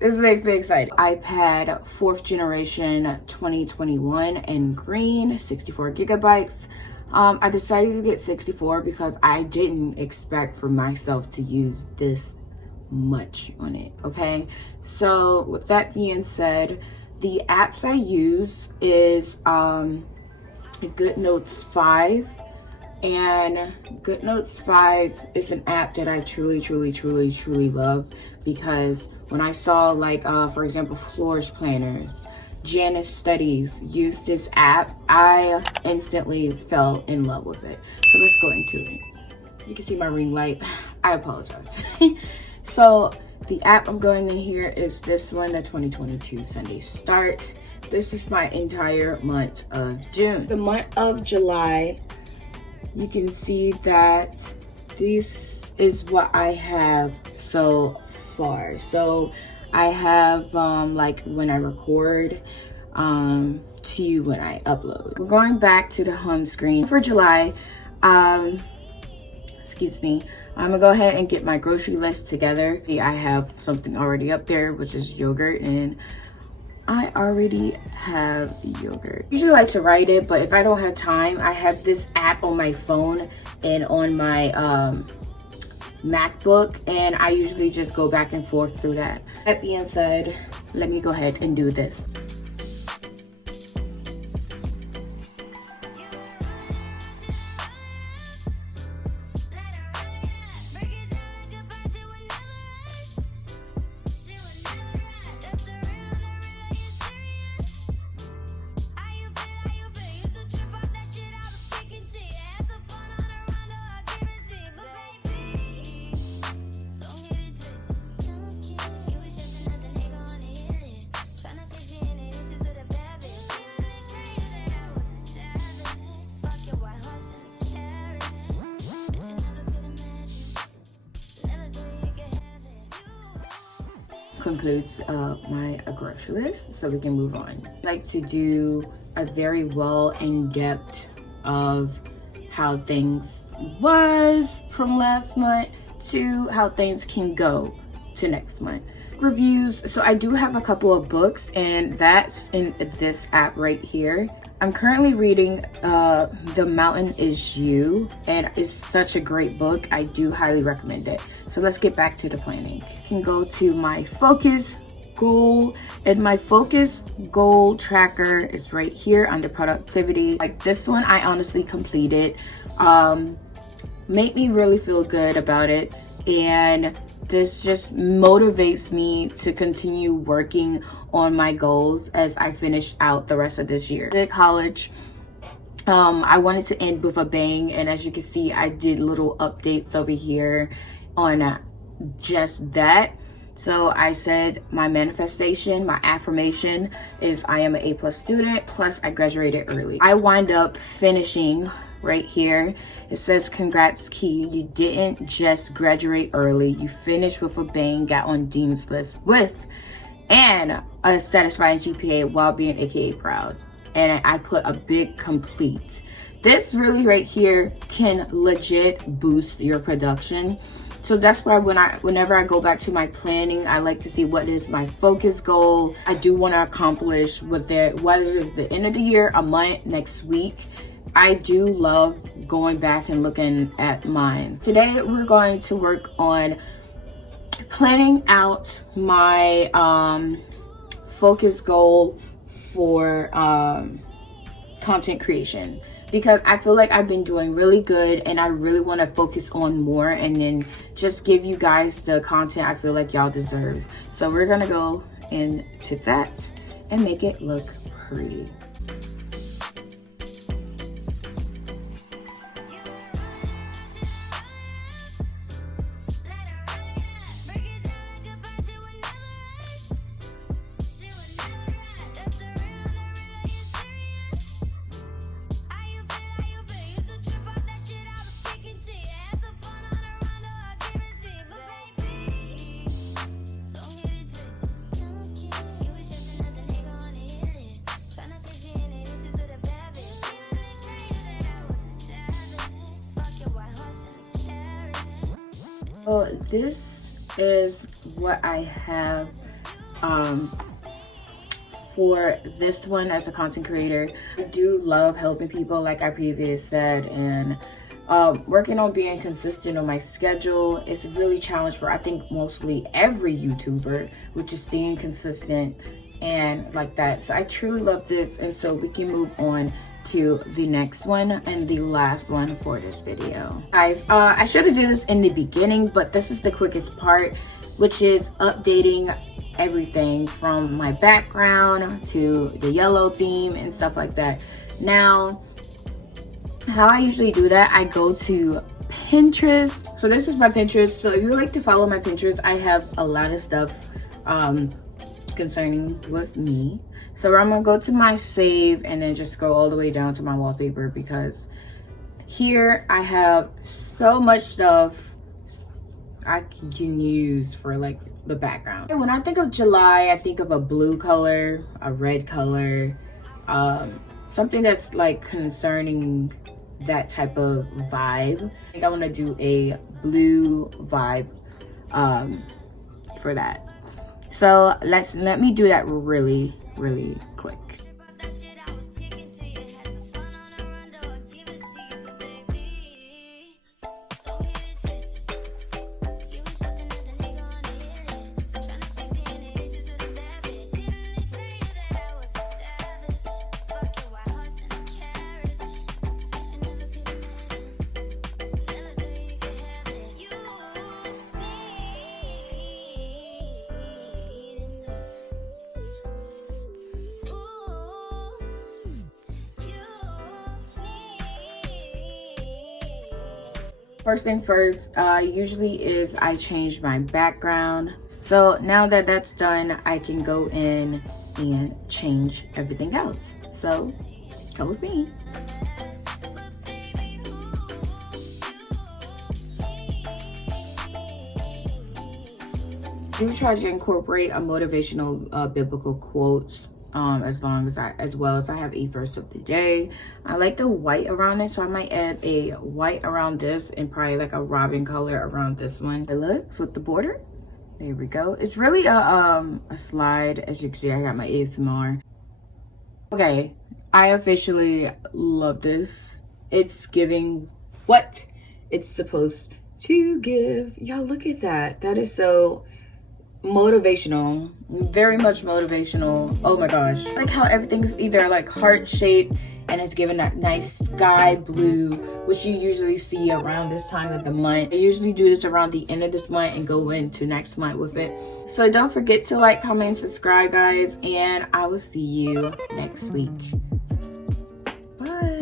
This makes me excited. iPad 4th generation 2021 in green, 64 gigabytes. I decided to get 64 because I didn't expect for myself to use this much on it, okay? So with that being said, the apps I use is GoodNotes 5. And GoodNotes 5 is an app that I truly love, because when I saw, like, for example, Flourish Planners, Janice Studies use this app, I instantly fell in love with it. So let's go into it. You can see my ring light. I apologize. So the app I'm going in here is this one, the 2022 Sunday Start. This is my entire month of June. The month of July, you can see that this is what I have so far. So I have like when I record to when I upload. We're going back to the home screen for July. Excuse me. I'm gonna go ahead and get my grocery list together. I have something already up there, which is yogurt, and I already have yogurt. I usually like to write it, but if I don't have time, I have this app on my phone and on my MacBook, and I usually just go back and forth through that. That being said, let me go ahead and do this. Concludes my grocery list, so we can move on. I like to do a very well in-depth of how things was from last month to how things can go to next month. Reviews. So I do have a couple of books, and that's in this app right here. I'm currently reading The Mountain Is You, and it's such a great book. I do highly recommend it. So let's get back to the planning. I can go to my focus goal, and my focus goal tracker is right here under productivity. Like this one, I honestly completed. Made me really feel good about it, and this just motivates me to continue working on my goals as I finish out the rest of this year. At college, I wanted to end with a bang, and as you can see, I did little updates over here on just that. So I said my manifestation, my affirmation is I am an A+ student, plus I graduated early. I wind up finishing right here. It says, congrats, Key. You didn't just graduate early. You finished with a bang, got on Dean's List with and a satisfying GPA while being AKA proud. And I put a big complete. This really right here can legit boost your production. So that's why whenever I go back to my planning, I like to see what is my focus goal I do want to accomplish with it, whether it's the end of the year, a month, next week. I do love going back and looking at mine. Today we're going to work on planning out my focus goal for content creation, because I feel like I've been doing really good and I really want to focus on more and then just give you guys the content I feel like y'all deserve. So we're gonna go into that and make it look pretty. So this is what I have For this one, as a content creator, I do love helping people, like I previously said, and working on being consistent on my schedule. It's really a challenge for, I think, mostly every YouTuber, which is staying consistent and like that. So I truly love this, and so we can move on to the next one and the last one for this video. I should have done this in the beginning, but this is the quickest part, which is updating everything from my background to the yellow theme and stuff like that. Now, how I usually do that, I go to Pinterest. So this is my Pinterest. So if you like to follow my Pinterest, I have a lot of stuff concerning with me. So I'm gonna go to my save and then just scroll all the way down to my wallpaper, because here I have so much stuff I can use for like the background. When I think of July, I think of a blue color, a red color, something that's like concerning that type of vibe. I think I want to do a blue vibe for that. So let me do that really quick. First thing first, usually is I change my background. So now that that's done, I can go in and change everything else. So come with me. Do try to incorporate a motivational biblical quotes, as well as I have a verse of the day. I like the white around it, so I might add a white around this and probably like a robin color around this one. It looks with the border. There we go. It's really a slide. As you can see, I got my ASMR. Okay, I officially love this. It's giving what it's supposed to give. Y'all, look at that. That is so motivational, very much motivational. Oh my gosh, I like how everything's either like heart shaped and it's given that nice sky blue, which you usually see around this time of the month. I usually do this around the end of this month and go into next month with it. So don't forget to like, comment, and subscribe, guys, and I will see you next week. Bye.